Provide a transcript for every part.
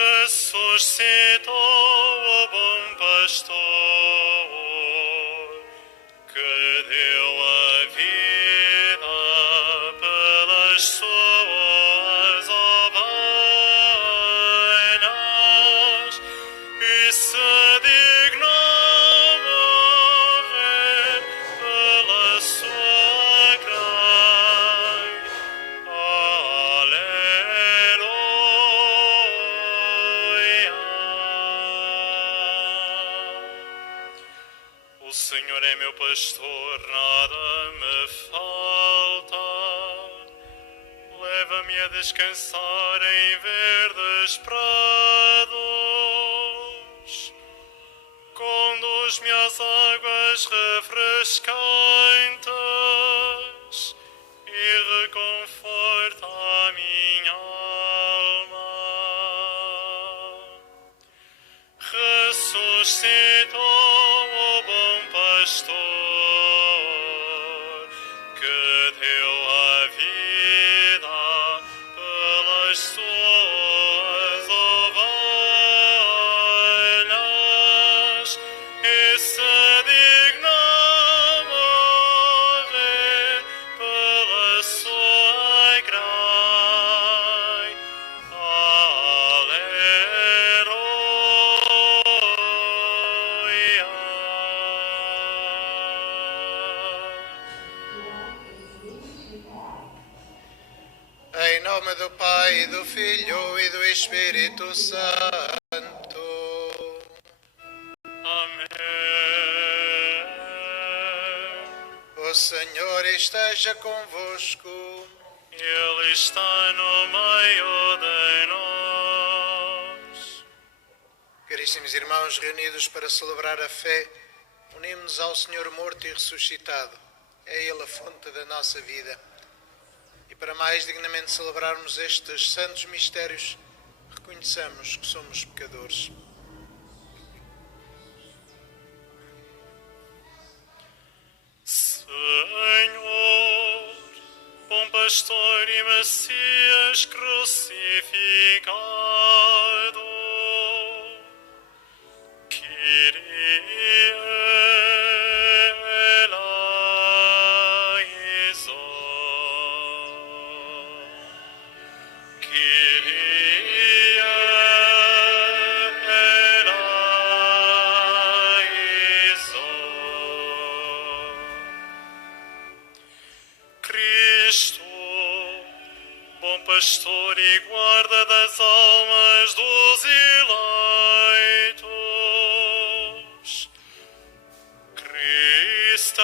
ressuscitou o bom pastor, que deu a vida pelas suas ovelhas e se dignou morrer pela sua grei. O Senhor é meu pastor, nada me falta. Leva-me a descansar em verdes prados. Conduz-me às águas refrescantes e reconforta a minha alma. Ressuscitou o bom pastor, que deu a vida pelas suas ovelhas e se dignou morrer pela sua grei. Em nome do Pai, do Filho e do Espírito Santo. Amém. O Senhor esteja convosco. Ele está no meio de nós. Caríssimos irmãos, reunidos para celebrar a fé, unimos-nos ao Senhor morto e ressuscitado. É Ele a fonte da nossa vida. E para mais dignamente celebrarmos estes santos mistérios, reconheçamos que somos pecadores. Senhor, bom pastor e Messias crucificado, Kyrie eleison, Kyrie eleison. Cristo, bom pastor e guarda das almas dos eleitos. Cristo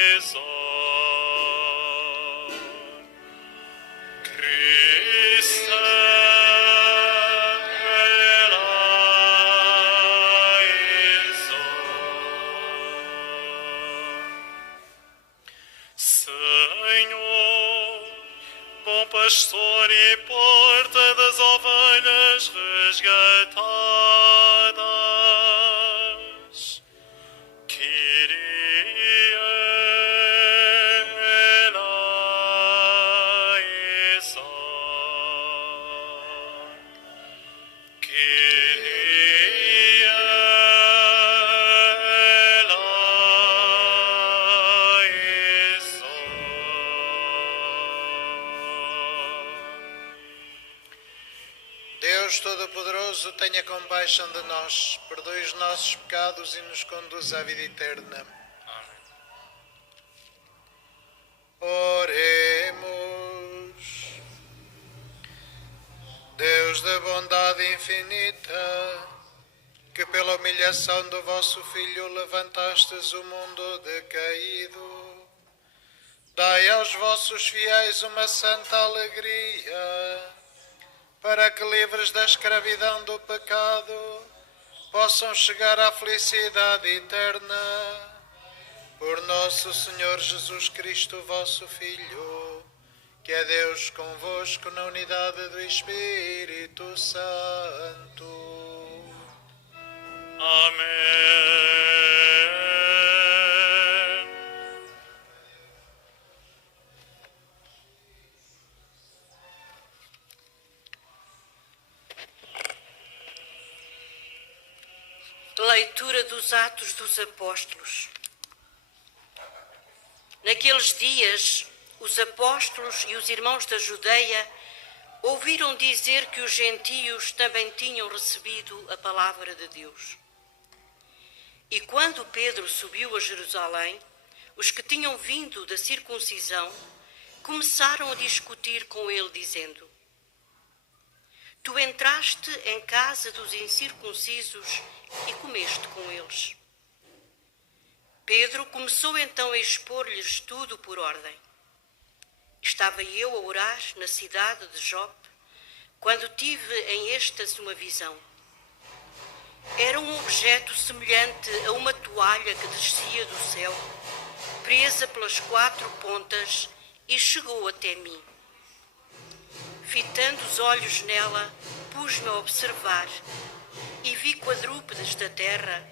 eleison. Cristo Senhor, bom pastor e porta das ovelhas resgatadas, Kyrie eleison, Kyrie Deus Todo-Poderoso, tenha compaixão de nós, perdoe os nossos pecados e nos conduza à vida eterna. Oremos. Deus da bondade infinita, que pela humilhação do vosso Filho levantastes o mundo decaído, dai aos vossos fiéis uma santa alegria, para que, livres da escravidão do pecado, possam chegar à felicidade eterna. Por nosso Senhor Jesus Cristo, vosso Filho, que é Deus convosco na unidade do Espírito Santo. Amém. Leitura dos Atos dos Apóstolos. Naqueles dias, os apóstolos e os irmãos da Judeia ouviram dizer que os gentios também tinham recebido a palavra de Deus. E quando Pedro subiu a Jerusalém, os que tinham vindo da circuncisão começaram a discutir com ele, dizendo: Tu entraste em casa dos incircuncisos e comeste com eles. Pedro começou então a expor-lhes tudo por ordem. Estava eu a orar na cidade de Jope, quando tive em êxtase uma visão. Era um objeto semelhante a uma toalha que descia do céu, presa pelas 4 pontas, e chegou até mim. Fitando os olhos nela, pus-me a observar e vi quadrúpedes da terra,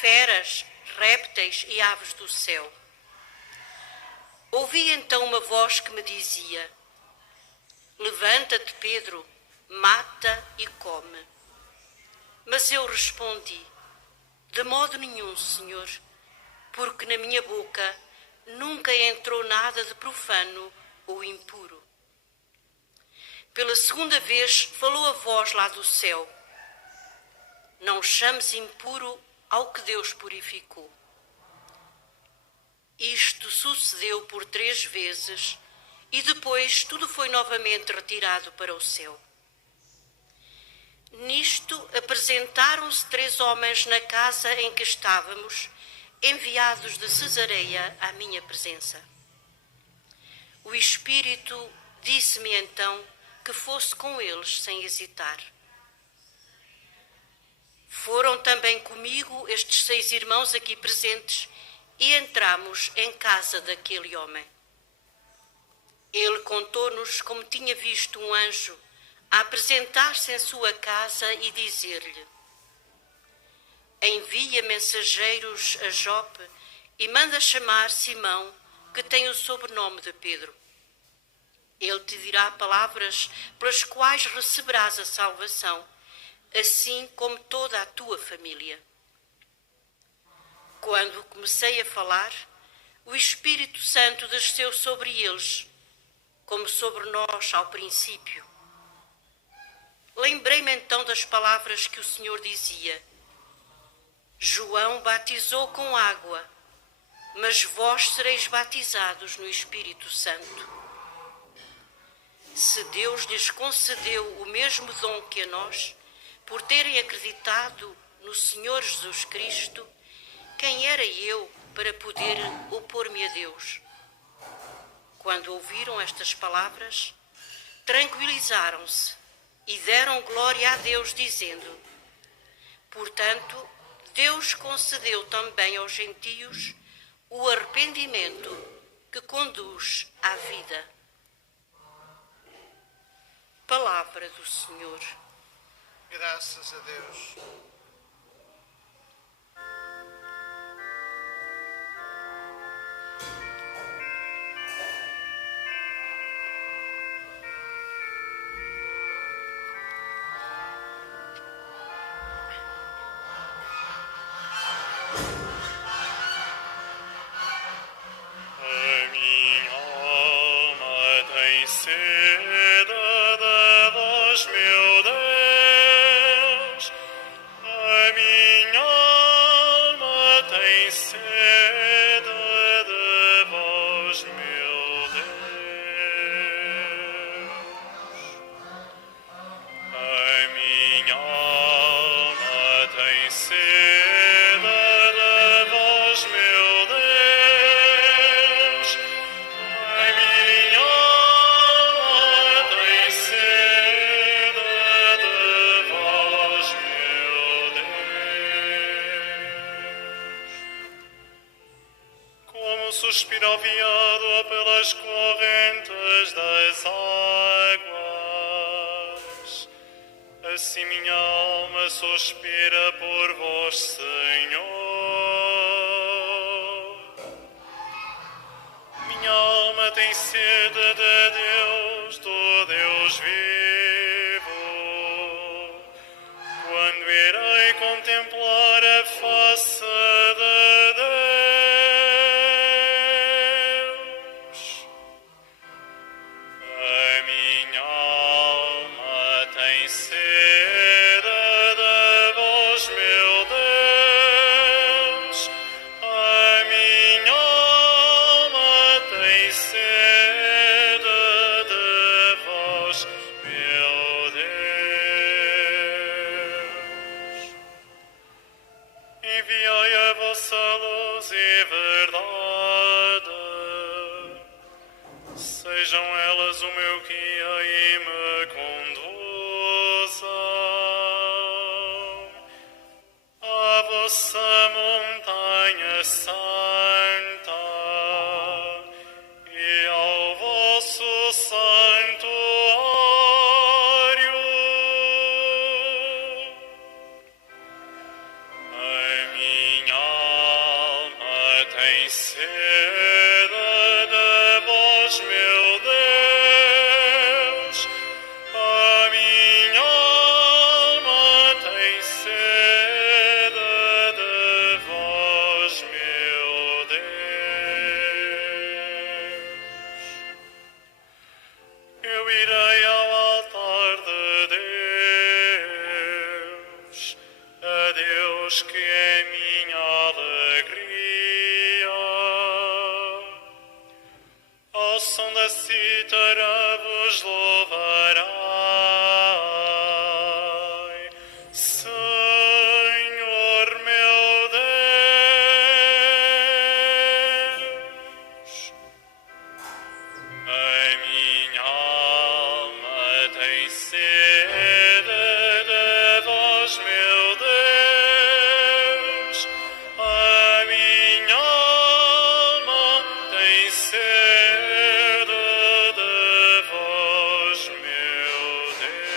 feras, répteis e aves do céu. Ouvi então uma voz que me dizia: Levanta-te, Pedro, mata e come. Mas eu respondi: De modo nenhum, Senhor, porque na minha boca nunca entrou nada de profano ou impuro. Pela segunda vez falou a voz lá do céu: Não chames impuro ao que Deus purificou. Isto sucedeu por 3 vezes e depois tudo foi novamente retirado para o céu. Nisto apresentaram-se 3 homens na casa em que estávamos, enviados de Cesareia à minha presença. O Espírito disse-me então que fosse com eles sem hesitar. Foram também comigo estes 6 irmãos aqui presentes e entramos em casa daquele homem. Ele contou-nos como tinha visto um anjo a apresentar-se em sua casa e dizer-lhe: Envia mensageiros a Jope e manda chamar Simão, que tem o sobrenome de Pedro. Ele te dirá palavras pelas quais receberás a salvação, assim como toda a tua família. Quando comecei a falar, o Espírito Santo desceu sobre eles, como sobre nós ao princípio. Lembrei-me então das palavras que o Senhor dizia: João batizou com água, mas vós sereis batizados no Espírito Santo. Se Deus lhes concedeu o mesmo dom que a nós, por terem acreditado no Senhor Jesus Cristo, quem era eu para poder opor-me a Deus? Quando ouviram estas palavras, tranquilizaram-se e deram glória a Deus, dizendo: Portanto, Deus concedeu também aos gentios o arrependimento que conduz à vida. Palavra do Senhor. Graças a Deus. A minha alma tem sede de vós, meu Deus. A minha alma tem sede de vós, meu Deus. A minha alma tem sede de vós, meu Deus. A minha alma tem sede de vós, meu Deus. Como suspira o veado pelas correntes das águas, assim minha alma suspira por vós, Senhor. Minha alma tem sede de Deus, do Deus vivo. Quando irei és o meu guia e me conduzam à vossa montanha santa e ao vosso santuário. A minha alma tem sede de vós, meu Deus. A minha alma tem sede de vós, meu Deus. Eu irei ao altar de Deus, a Deus que é minha alegria. Ao som da cítara vos louvarei, Senhor meu Deus. A minha alma tem sede de vós, meu Deus. A minha alma tem sede de vós, meu Deus.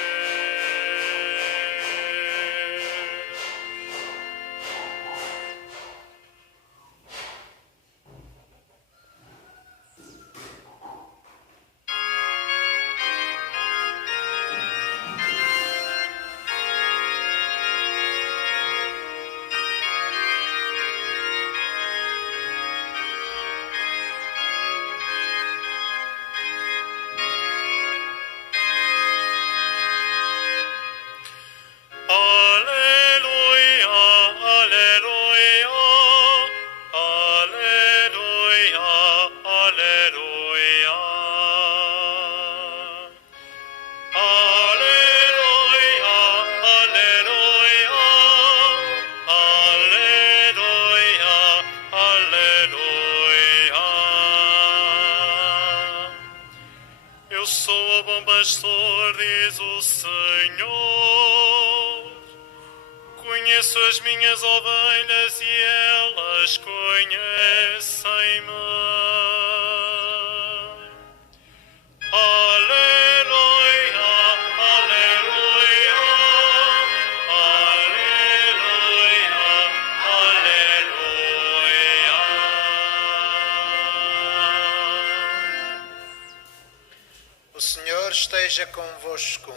Aleluia, aleluia, aleluia, aleluia. Aleluia, aleluia, aleluia, aleluia. Eu sou o bom pastor, diz o Senhor. Conheço as minhas ovelhas e elas conhecem-me. Aleluia, aleluia, aleluia, aleluia. O Senhor esteja convosco.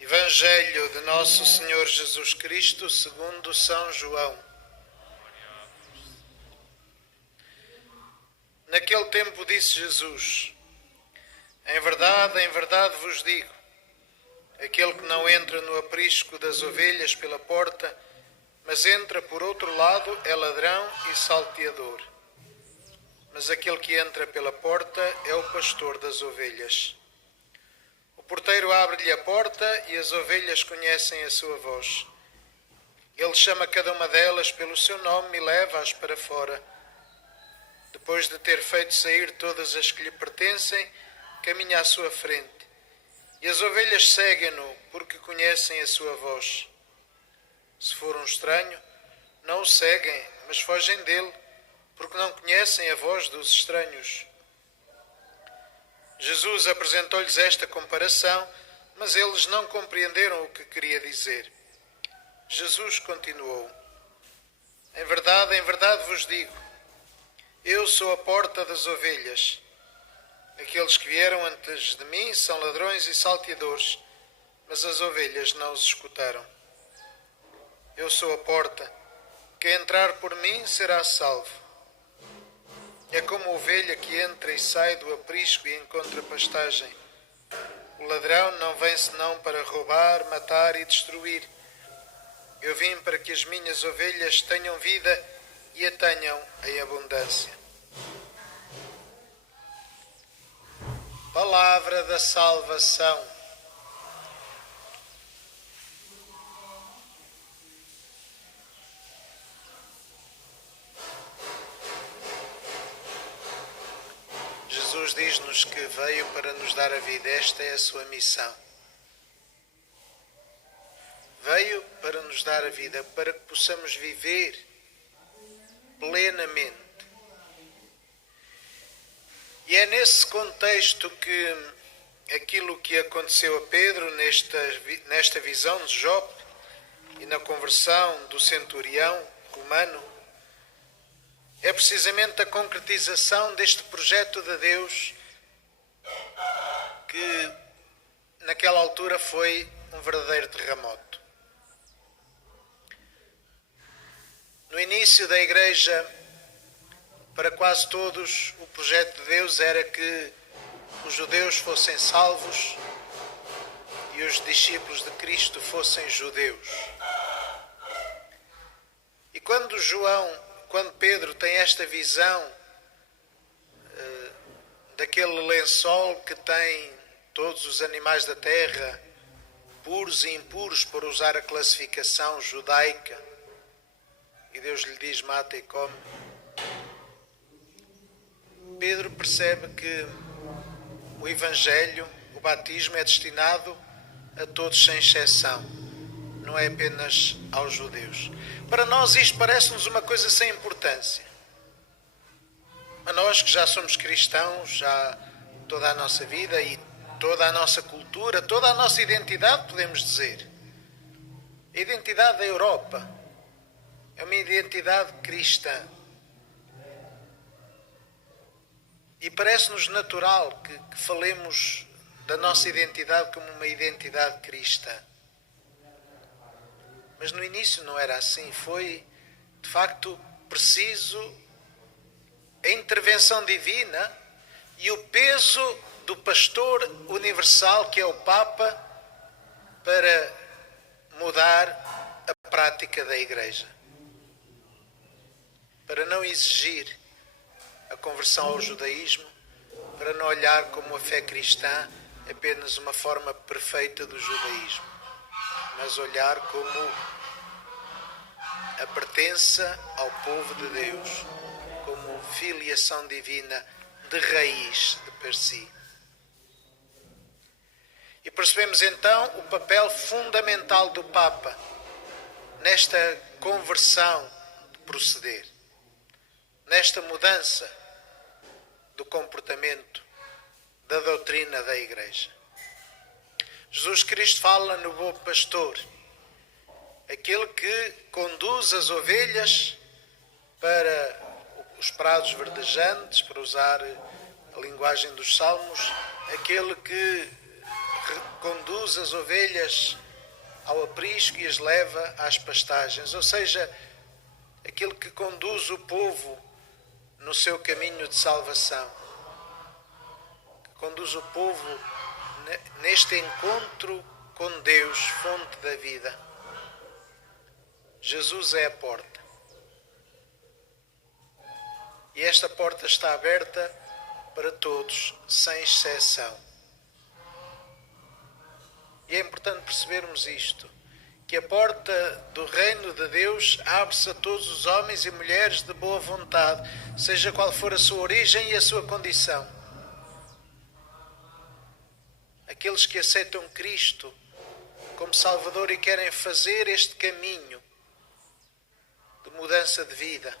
Evangelho de Nosso Senhor Jesus Cristo segundo São João. Naquele tempo disse Jesus: em verdade vos digo, aquele que não entra no aprisco das ovelhas pela porta, mas entra por outro lado, é ladrão e salteador. Mas aquele que entra pela porta é o pastor das ovelhas. O porteiro abre-lhe a porta e as ovelhas conhecem a sua voz. Ele chama cada uma delas pelo seu nome e leva-as para fora. Depois de ter feito sair todas as que lhe pertencem, caminha à sua frente. E as ovelhas seguem-no porque conhecem a sua voz. Se for um estranho, não o seguem, mas fogem dele, porque não conhecem a voz dos estranhos. Jesus apresentou-lhes esta comparação, mas eles não compreenderam o que queria dizer. Jesus continuou: em verdade vos digo, eu sou a porta das ovelhas. Aqueles que vieram antes de mim são ladrões e salteadores, mas as ovelhas não os escutaram. Eu sou a porta. Quem entrar por mim será salvo. É como a ovelha que entra e sai do aprisco e encontra pastagem. O ladrão não vem senão para roubar, matar e destruir. Eu vim para que as minhas ovelhas tenham vida e a tenham em abundância. Palavra da salvação. Jesus diz parece-nos que veio para nos dar a vida. Esta é a sua missão. Veio para nos dar a vida, para que possamos viver plenamente. E é nesse contexto que aquilo que aconteceu a Pedro nesta visão de Jope e na conversão do centurião romano é precisamente a concretização deste projeto de Deus que naquela altura foi um verdadeiro terremoto. No início da Igreja, para quase todos, o projeto de Deus era que os judeus fossem salvos e os discípulos de Cristo fossem judeus. E quando Pedro tem esta visão daquele lençol que tem todos os animais da terra, puros e impuros, por usar a classificação judaica, e Deus lhe diz: mata e come. Pedro percebe que o Evangelho, o batismo, é destinado a todos sem exceção, não é apenas aos judeus. Para nós isto parece-nos uma coisa sem importância. A nós que já somos cristãos, já toda a nossa vida e toda a nossa cultura, toda a nossa identidade, podemos dizer. A identidade da Europa é uma identidade cristã. E parece-nos natural que falemos da nossa identidade como uma identidade cristã. Mas no início não era assim. Foi, de facto, preciso a intervenção divina e o peso do pastor universal, que é o Papa, para mudar a prática da Igreja. Para não exigir a conversão ao judaísmo, para não olhar como a fé cristã apenas uma forma perfeita do judaísmo, mas olhar como a pertença ao povo de Deus, como filiação divina de raiz de per si. E percebemos então o papel fundamental do Papa nesta conversão de proceder, nesta mudança do comportamento, da doutrina da Igreja. Jesus Cristo fala no bom pastor, aquele que conduz as ovelhas para os prados verdejantes, para usar a linguagem dos Salmos, aquele que conduz as ovelhas ao aprisco e as leva às pastagens, ou seja, aquele que conduz o povo no seu caminho de salvação, que conduz o povo neste encontro com Deus, fonte da vida. Jesus é a porta. E esta porta está aberta para todos, sem exceção. E é importante percebermos isto, que a porta do reino de Deus abre-se a todos os homens e mulheres de boa vontade, seja qual for a sua origem e a sua condição. Aqueles que aceitam Cristo como Salvador e querem fazer este caminho de mudança de vida,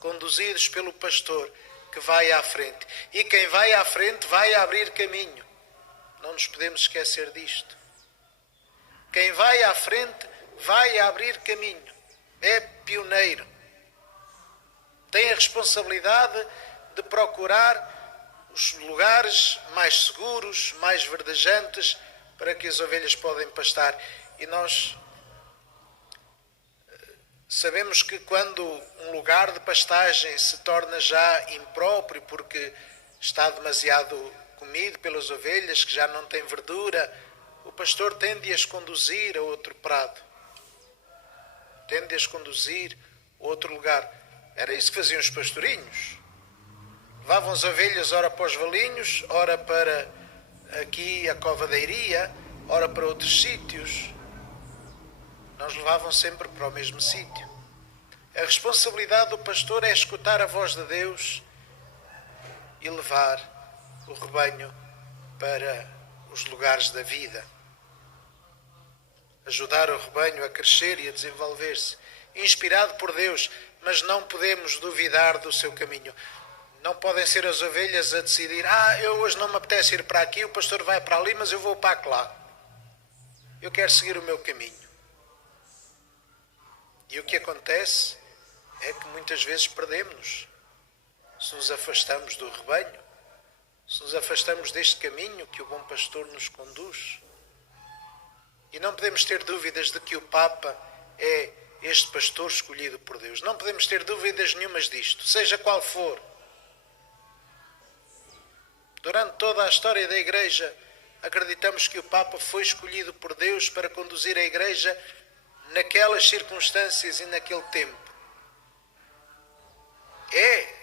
conduzidos pelo pastor que vai à frente. E quem vai à frente vai abrir caminho. Não nos podemos esquecer disto. Quem vai à frente vai abrir caminho. É pioneiro. Tem a responsabilidade de procurar os lugares mais seguros, mais verdejantes, para que as ovelhas podem pastar. E nós sabemos que quando um lugar de pastagem se torna já impróprio, porque está demasiado comido pelas ovelhas, que já não tem verdura, o pastor tende a as conduzir a outro prado, tende a as conduzir a outro lugar. Era isso que faziam os pastorinhos. Levavam as ovelhas ora para os valinhos, ora para aqui a cova da Iria, ora para outros sítios. Não os levavam sempre para o mesmo sítio. A responsabilidade do pastor é escutar a voz de Deus e levar o rebanho para os lugares da vida. Ajudar o rebanho a crescer e a desenvolver-se, inspirado por Deus, mas não podemos duvidar do seu caminho. Não podem ser as ovelhas a decidir, eu hoje não me apetece ir para aqui, o pastor vai para ali, mas eu vou para lá. Eu quero seguir o meu caminho. E o que acontece é que muitas vezes perdemos-nos. Se nos afastamos do rebanho, se nos afastamos deste caminho que o bom pastor nos conduz. E não podemos ter dúvidas de que o Papa é este pastor escolhido por Deus. Não podemos ter dúvidas nenhumas disto, seja qual for. Durante toda a história da Igreja, acreditamos que o Papa foi escolhido por Deus para conduzir a Igreja naquelas circunstâncias e naquele tempo. É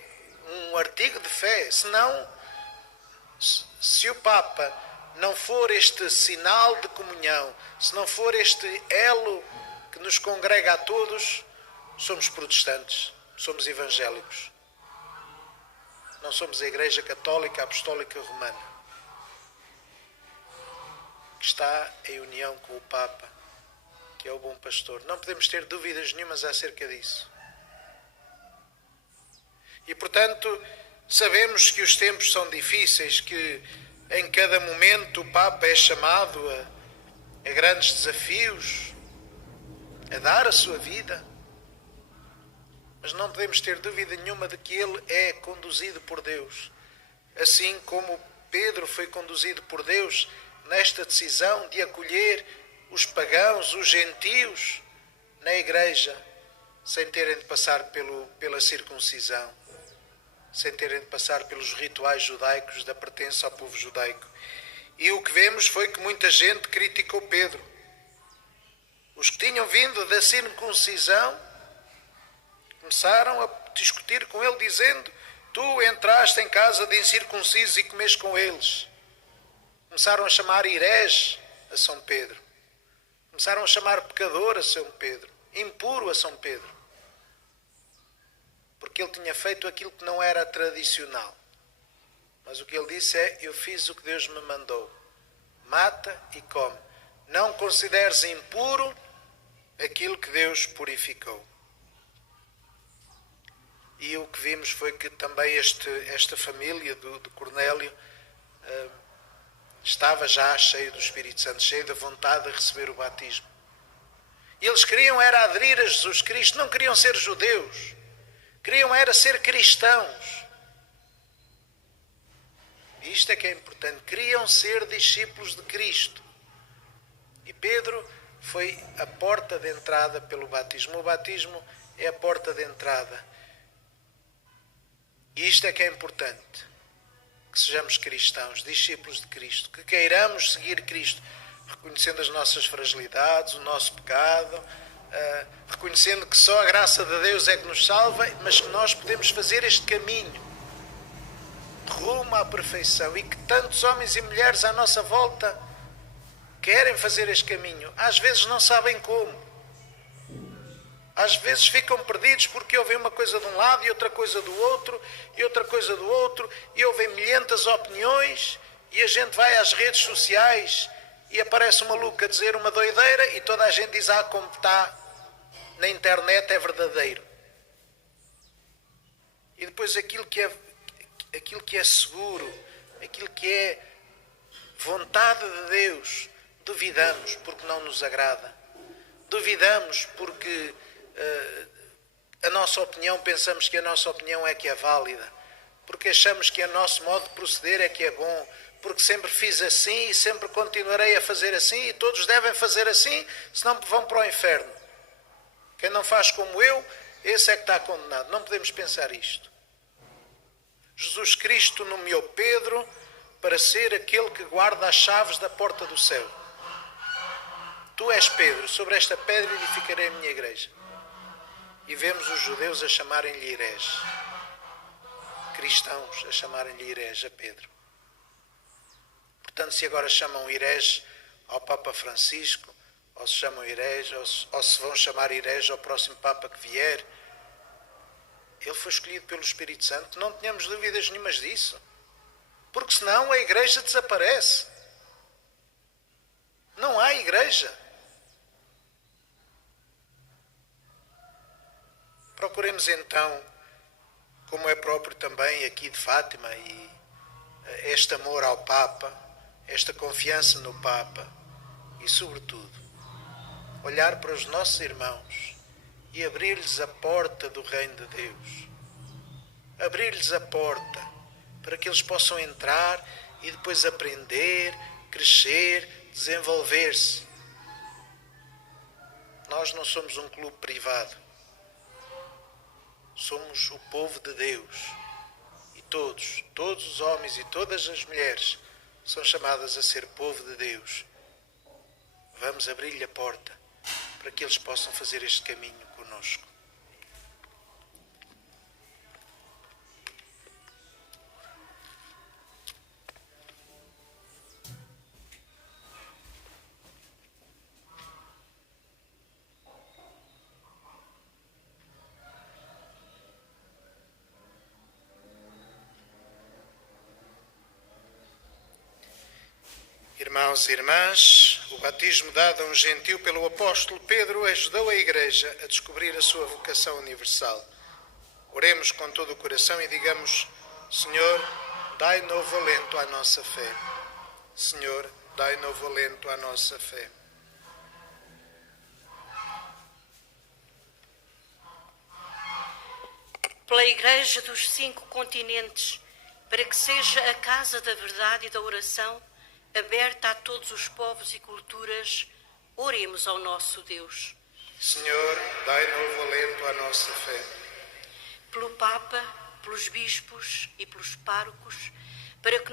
um artigo de fé. Senão, se o Papa não for este sinal de comunhão, se não for este elo que nos congrega a todos, somos protestantes, somos evangélicos. Não somos a Igreja Católica Apostólica Romana, que está em união com o Papa, que é o bom pastor. Não podemos ter dúvidas nenhumas acerca disso. E, portanto, sabemos que os tempos são difíceis, que em cada momento o Papa é chamado a grandes desafios, a dar a sua vida. Mas não podemos ter dúvida nenhuma de que ele é conduzido por Deus. Assim como Pedro foi conduzido por Deus nesta decisão de acolher os pagãos, os gentios, na Igreja, sem terem de passar pela circuncisão, sem terem de passar pelos rituais judaicos da pertença ao povo judaico. E o que vemos foi que muita gente criticou Pedro. Os que tinham vindo da circuncisão começaram a discutir com ele, dizendo: tu entraste em casa de incircuncisos e comeste com eles. Começaram a chamar herege a São Pedro. Começaram a chamar pecador a São Pedro, impuro a São Pedro. Porque ele tinha feito aquilo que não era tradicional. Mas o que ele disse é: eu fiz o que Deus me mandou. Mata e come. Não consideres impuro aquilo que Deus purificou. E o que vimos foi que também esta família de Cornélio estava já cheio do Espírito Santo, cheio da vontade de receber o batismo. E eles queriam era aderir a Jesus Cristo, não queriam ser judeus, queriam era ser cristãos. E isto é que é importante, queriam ser discípulos de Cristo. E Pedro foi a porta de entrada pelo batismo. O batismo é a porta de entrada. E isto é que é importante, que sejamos cristãos, discípulos de Cristo, que queiramos seguir Cristo, reconhecendo as nossas fragilidades, o nosso pecado, reconhecendo que só a graça de Deus é que nos salva, mas que nós podemos fazer este caminho rumo à perfeição e que tantos homens e mulheres à nossa volta querem fazer este caminho. Às vezes não sabem como. Às vezes ficam perdidos porque ouvem uma coisa de um lado e outra coisa do outro, e outra coisa do outro, e ouvem milhentas opiniões, e a gente vai às redes sociais e aparece um maluco a dizer uma doideira e toda a gente diz: como está na internet é verdadeiro. E depois aquilo que é seguro, aquilo que é vontade de Deus, duvidamos porque não nos agrada. Duvidamos porque a nossa opinião, pensamos que a nossa opinião é que é válida, porque achamos que o nosso modo de proceder é que é bom, porque sempre fiz assim e sempre continuarei a fazer assim e todos devem fazer assim, senão vão para o inferno. Quem não faz como eu, esse é que está condenado. Não podemos pensar isto. Jesus Cristo nomeou Pedro para ser aquele que guarda as chaves da porta do céu. Tu és Pedro, sobre esta pedra edificarei a minha igreja. E vemos os judeus a chamarem-lhe herege. Cristãos a chamarem-lhe herege a Pedro. Portanto, se agora chamam herege ao Papa Francisco, ou se chamam herege, ou se vão chamar herege ao próximo Papa que vier, ele foi escolhido pelo Espírito Santo, não tenhamos dúvidas nenhumas disso. Porque senão a igreja desaparece. Não há igreja. Procuremos então, como é próprio também aqui de Fátima, e este amor ao Papa, esta confiança no Papa e, sobretudo, olhar para os nossos irmãos e abrir-lhes a porta do reino de Deus. Abrir-lhes a porta para que eles possam entrar e depois aprender, crescer, desenvolver-se. Nós não somos um clube privado. Somos o povo de Deus. E todos os homens e todas as mulheres são chamadas a ser povo de Deus. Vamos abrir-lhe a porta para que eles possam fazer este caminho conosco. Irmãos e irmãs, o batismo dado a um gentil pelo apóstolo Pedro ajudou a Igreja a descobrir a sua vocação universal. Oremos com todo o coração e digamos: Senhor, dai novo alento à nossa fé. Senhor, dai novo alento à nossa fé. Pela Igreja dos 5 continentes, para que seja a casa da verdade e da oração, aberta a todos os povos e culturas, oremos ao nosso Deus. Senhor, dai novo alento à nossa fé. Pelo Papa, pelos bispos e pelos párocos, para que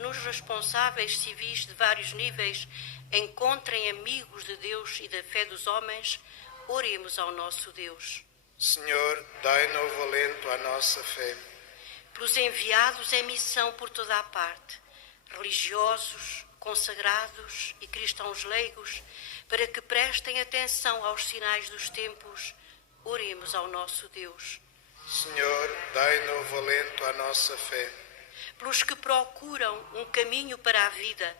nos responsáveis civis de vários níveis encontrem amigos de Deus e da fé dos homens, oremos ao nosso Deus. Senhor, dai novo alento à nossa fé. Pelos enviados em missão por toda a parte, religiosos, consagrados e cristãos leigos, para que prestem atenção aos sinais dos tempos, oremos ao nosso Deus. Senhor, dai novo alento à nossa fé. Pelos que procuram um caminho para a vida,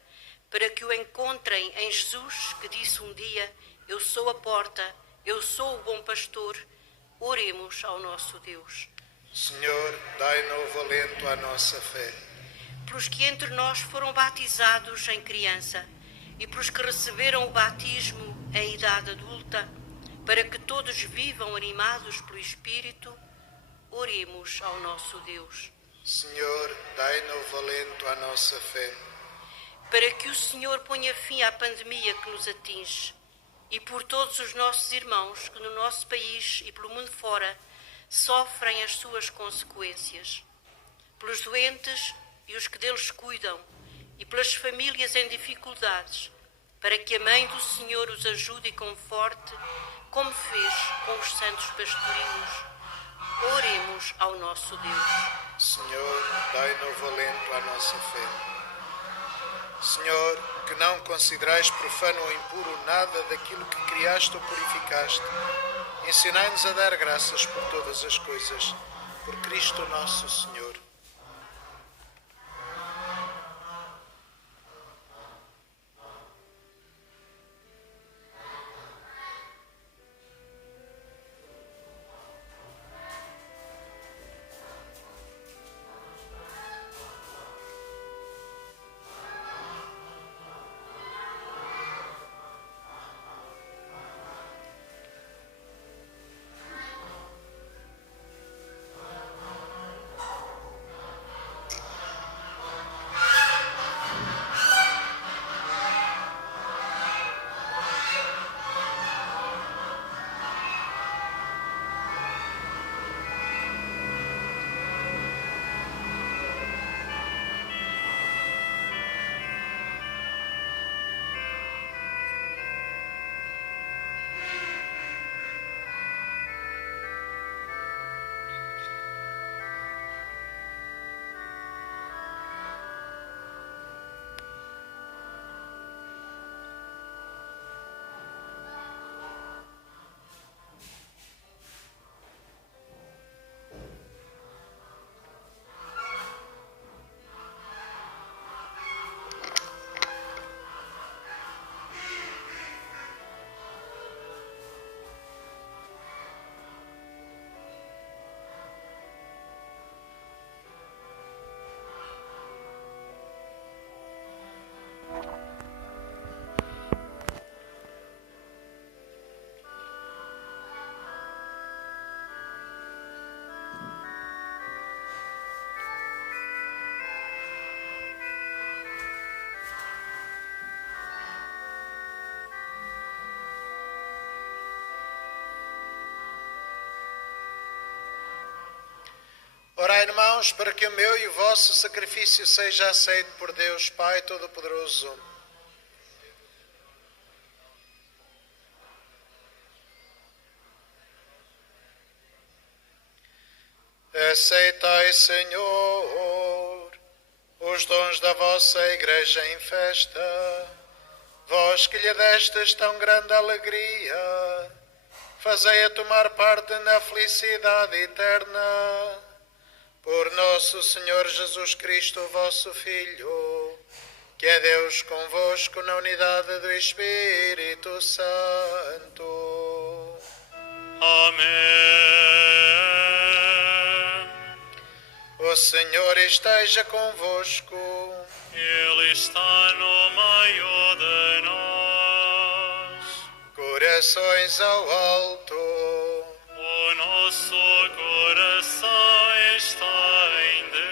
para que o encontrem em Jesus, que disse um dia: eu sou a porta, eu sou o bom pastor, oremos ao nosso Deus. Senhor, dai novo alento à nossa fé. Pelos que entre nós foram batizados em criança e pelos que receberam o batismo em idade adulta, para que todos vivam animados pelo Espírito, oremos ao nosso Deus. Senhor, dai novo alento à nossa fé. Para que o Senhor ponha fim à pandemia que nos atinge e por todos os nossos irmãos que no nosso país e pelo mundo fora sofrem as suas consequências. Pelos doentes e os que deles cuidam, e pelas famílias em dificuldades, para que a Mãe do Senhor os ajude e conforte, como fez com os santos pastorinhos. Oremos ao nosso Deus. Senhor, dai novo alento à nossa fé. Senhor, que não considerais profano ou impuro nada daquilo que criaste ou purificaste, ensinai-nos a dar graças por todas as coisas, por Cristo nosso Senhor. Orai, irmãos, para que o meu e o vosso sacrifício seja aceito por Deus Pai Todo-Poderoso. Aceitai, Senhor, os dons da vossa Igreja em festa, vós que lhe destes tão grande alegria, fazei-a tomar parte na felicidade eterna. Por nosso Senhor Jesus Cristo, vosso Filho, que é Deus convosco na unidade do Espírito Santo. Amém. O Senhor esteja convosco. Ele está no meio de nós. Corações ao alto. O nosso coração está em Deus.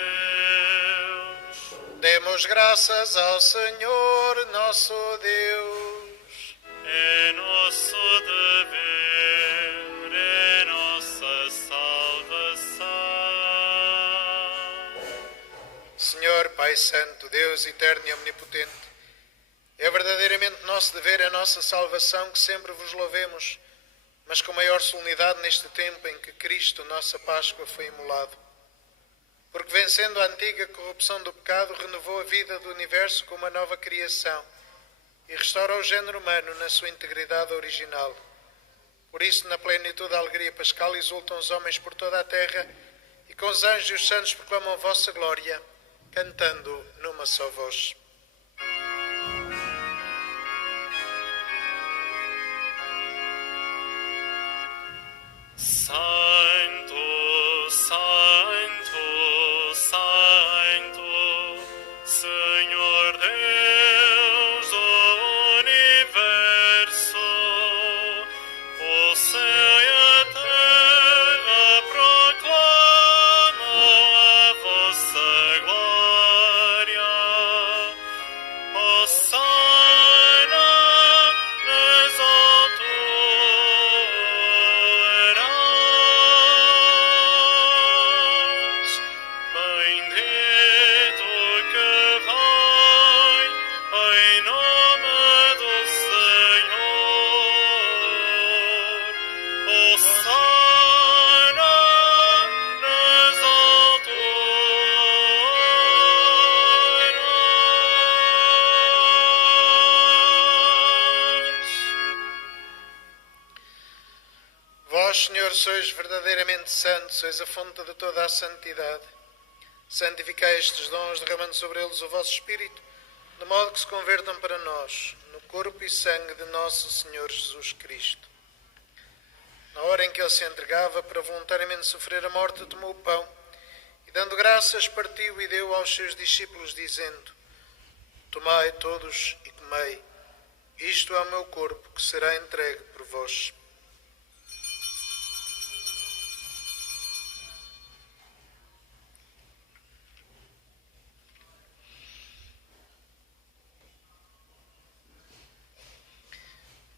Demos graças ao Senhor, nosso Deus. É nosso dever, é nossa salvação. Senhor, Pai Santo, Deus eterno e omnipotente, é verdadeiramente nosso dever, a nossa salvação, que sempre vos louvemos, mas com maior solenidade neste tempo em que Cristo, nossa Páscoa, foi imolado. Porque vencendo a antiga corrupção do pecado, renovou a vida do universo com uma nova criação e restaura o género humano na sua integridade original. Por isso, na plenitude da alegria pascal, exultam os homens por toda a terra e com os anjos e os santos proclamam a vossa glória, cantando numa só voz. Santo, Santo, Santo, Senhor Deus do universo, o céu e a terra proclamam a vossa glória. Hosana nas alturas, bendito que vem em nome do Senhor. Hosana nas alturas. Vós, Senhor, sois verdadeiramente santos, sois a fonte de toda a santidade. Santificai estes dons, derramando sobre eles o vosso Espírito, de modo que se convertam para nós, no corpo e sangue de nosso Senhor Jesus Cristo. Na hora em que ele se entregava para voluntariamente sofrer a morte, tomou o pão e, dando graças, partiu e deu aos seus discípulos, dizendo: Tomai todos e comei, isto é o meu corpo, que será entregue por vós.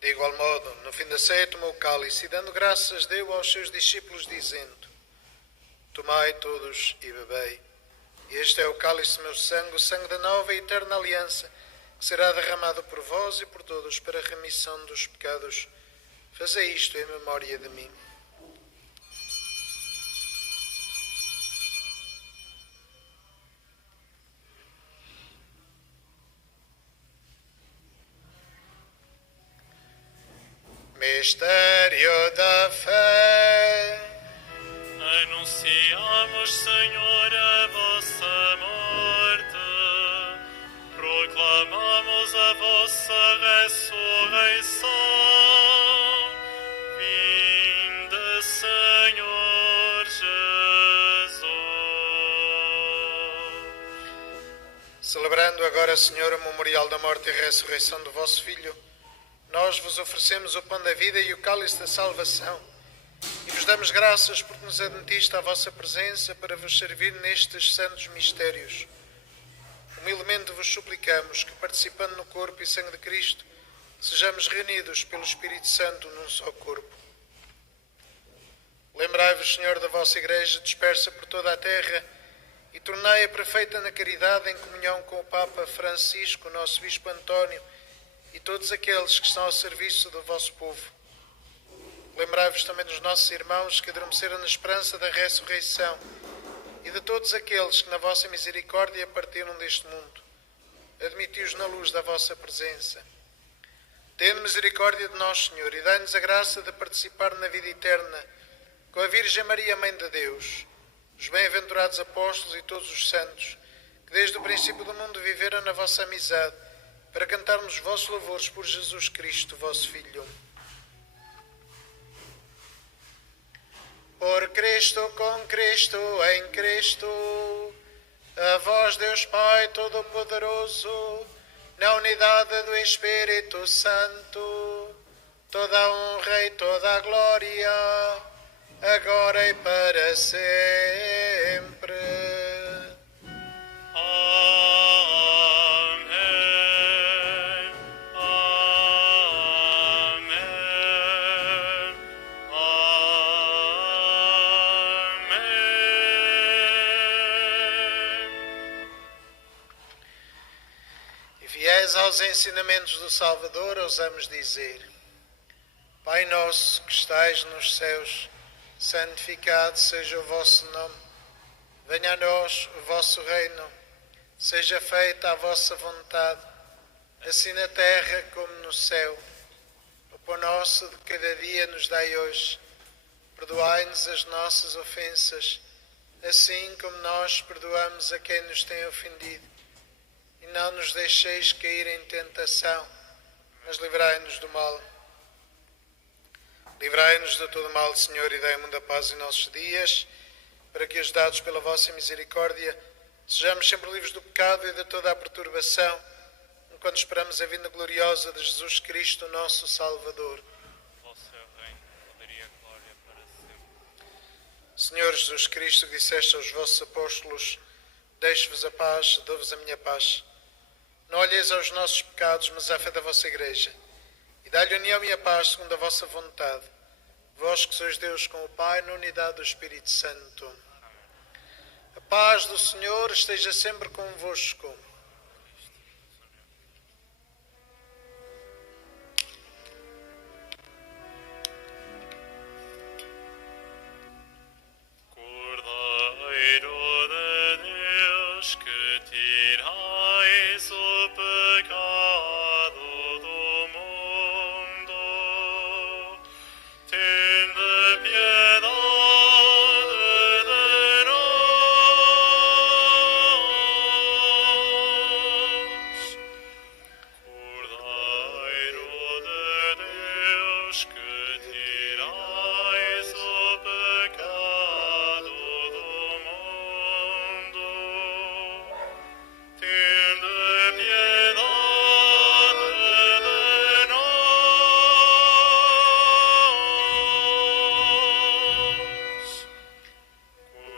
De igual modo, no fim da ceia, tomou o cálice e, dando graças, deu aos seus discípulos, dizendo: Tomai todos e bebei. Este é o cálice do meu sangue, o sangue da nova e eterna aliança, que será derramado por vós e por todos para a remissão dos pecados. Fazei isto em memória de mim. Mistério da fé. Anunciamos, Senhor, a vossa morte, proclamamos a vossa ressurreição. Vinde, Senhor Jesus. Celebrando agora, Senhor, o memorial da morte e ressurreição do vosso Filho, nós vos oferecemos o pão da vida e o cálice da salvação e vos damos graças porque nos admitiste à vossa presença para vos servir nestes santos mistérios. Humildemente vos suplicamos que, participando no corpo e sangue de Cristo, sejamos reunidos pelo Espírito Santo num só corpo. Lembrai-vos, Senhor, da vossa Igreja dispersa por toda a terra e tornai-a perfeita na caridade em comunhão com o Papa Francisco, o nosso Bispo António e todos aqueles que estão ao serviço do vosso povo. Lembrai-vos também dos nossos irmãos que adormeceram na esperança da ressurreição e de todos aqueles que na vossa misericórdia partiram deste mundo. Admiti-os na luz da vossa presença. Tende misericórdia de nós, Senhor, e dai-nos a graça de participar na vida eterna com a Virgem Maria, Mãe de Deus, os bem-aventurados apóstolos e todos os santos, que desde o princípio do mundo viveram na vossa amizade, para cantarmos os vossos louvores por Jesus Cristo, vosso Filho. Por Cristo, com Cristo, em Cristo, a vós, Deus Pai Todo-Poderoso, na unidade do Espírito Santo, toda a honra e toda a glória, agora e para sempre. Amém. Amém. Amém. E fiéis aos ensinamentos do Salvador, ousamos dizer: Pai nosso que estais nos céus, santificado seja o vosso nome. Venha a nós o vosso reino. Seja feita a vossa vontade, assim na terra como no céu. O pão nosso de cada dia nos dai hoje. Perdoai-nos as nossas ofensas, assim como nós perdoamos a quem nos tem ofendido. E não nos deixeis cair em tentação, mas livrai-nos do mal. Livrai-nos de todo mal, Senhor, e dai muita paz em nossos dias, para que, ajudados pela vossa misericórdia, sejamos sempre livres do pecado e de toda a perturbação, enquanto esperamos a vinda gloriosa de Jesus Cristo, nosso Salvador. Vosso é o reino, o poder e a glória para sempre. Senhor Jesus Cristo, que disseste aos vossos apóstolos: deixo-vos a paz, dou-vos a minha paz. Não olheis aos nossos pecados, mas à fé da vossa Igreja, e dai-lhe união e a paz segundo a vossa vontade. Vós que sois Deus com o Pai, na unidade do Espírito Santo. A paz do Senhor esteja sempre convosco. Cordeiro de Deus, que tirais o pecado do mundo, tende piedade de nós. Cordeiro de Deus, que tirais o pecado do mundo, tende piedade de nós.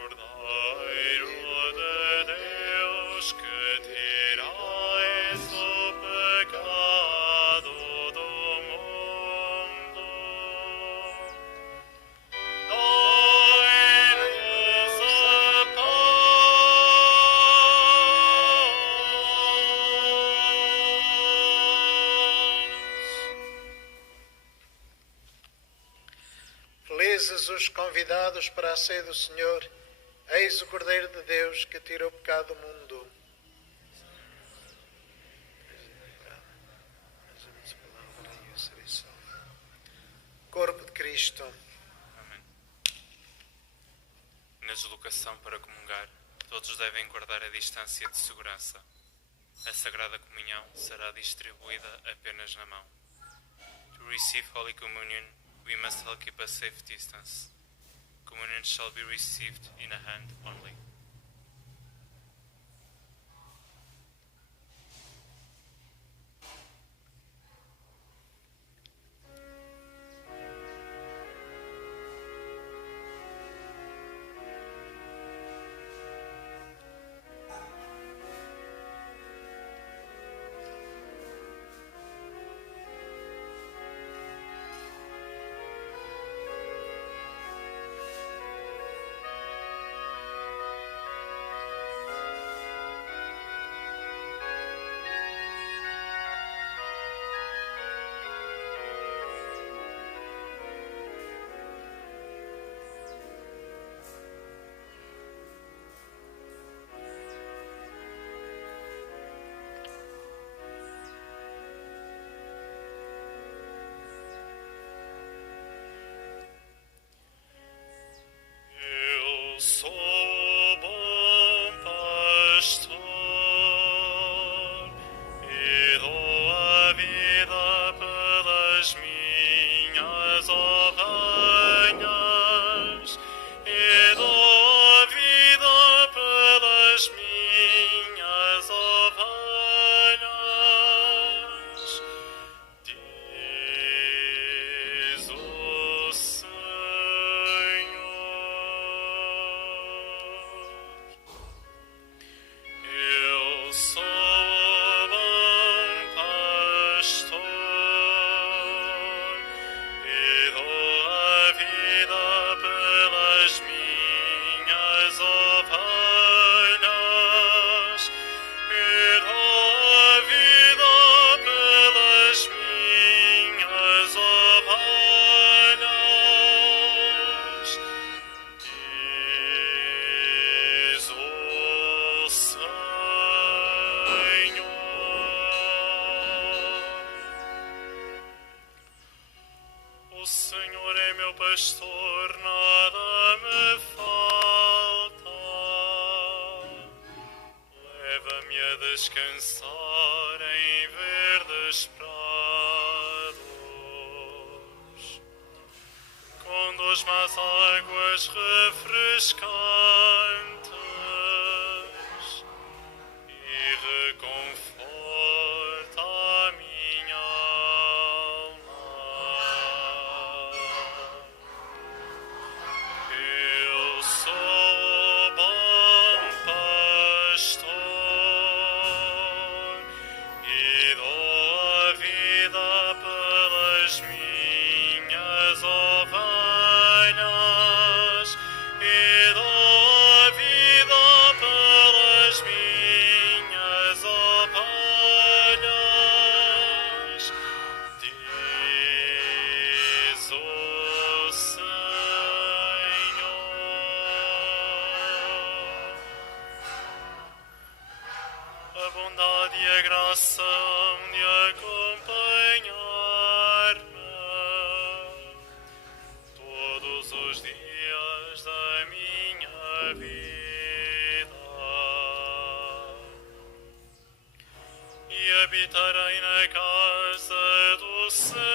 Cordeiro de Deus, que tirais o pecado do mundo, dai-nos a paz. Felizes os convidados para a ceia do Senhor. Eis o Cordeiro de Deus que tira o pecado do mundo. Corpo de Cristo. Amém. Na deslocação para comungar, todos devem guardar a distância de segurança. A Sagrada Comunhão será distribuída apenas na mão. To receive Holy Communion, we must all keep a safe distance. Communion shall be received in a hand only. sou o bom pastor e dou a vida pelas minhas ovelhas. E dou a vida pelas minhas ovelhas. Diz o Senhor. O Senhor é meu pastor, nada me falta. Leva-me a descansar em verdes prados. Conduz-me às águas refrescantes e reconforta a minha alma. Eu sou o bom pastor e dou a vida pelas minhas ovelhas. E dou a vida pelas minhas ovelhas. Diz o Senhor. A bondade e a graça hão de acompanhar-me todos os dias da minha vida, e habitarei na casa do Senhor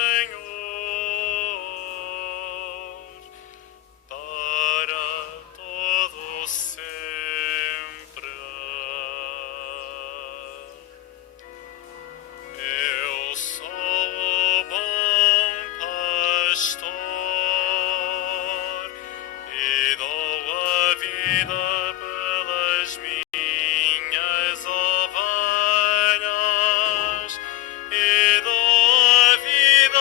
para todo sempre. Eu sou o bom pastor e dou a vida pelas minhas ovelhas. E dou a vida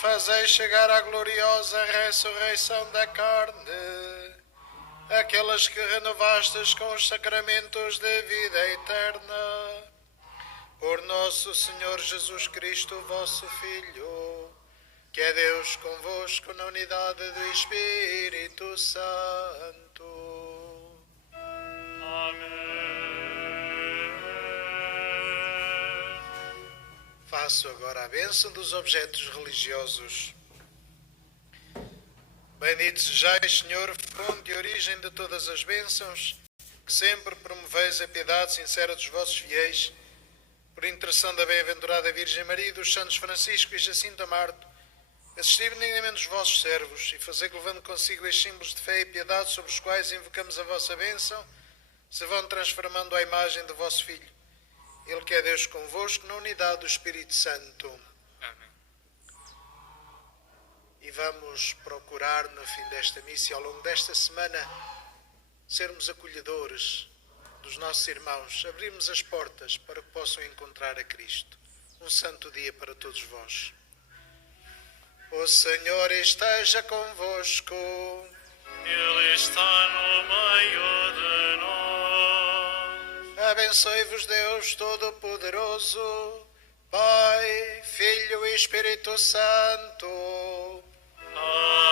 fazeis chegar à gloriosa ressurreição da carne aqueles que renovastes com os sacramentos da vida eterna. Por nosso Senhor Jesus Cristo, vosso Filho, que é Deus convosco na unidade do Espírito Santo. Amém. Faço agora a bênção dos objetos religiosos. Bendito sejais, Senhor, fonte e origem de todas as bênçãos, que sempre promoveis a piedade sincera dos vossos fiéis, por intercessão da bem-aventurada Virgem Maria e dos santos Francisco e Jacinto Amarto, assisti benignamente os vossos servos e fazei que, levando consigo estes símbolos de fé e piedade sobre os quais invocamos a vossa bênção, se vão transformando à imagem do vosso Filho, Ele que é Deus convosco, na unidade do Espírito Santo. Amém. E vamos procurar no fim desta missa e ao longo desta semana sermos acolhedores dos nossos irmãos, abrirmos as portas para que possam encontrar a Cristo. Um santo dia para todos vós. O Senhor esteja convosco. Ele está no meio de nós. Abençoe-vos Deus Todo-Poderoso, Pai, Filho e Espírito Santo. Amém.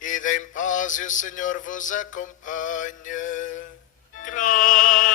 Ide em paz e o Senhor vos acompanhe. Graças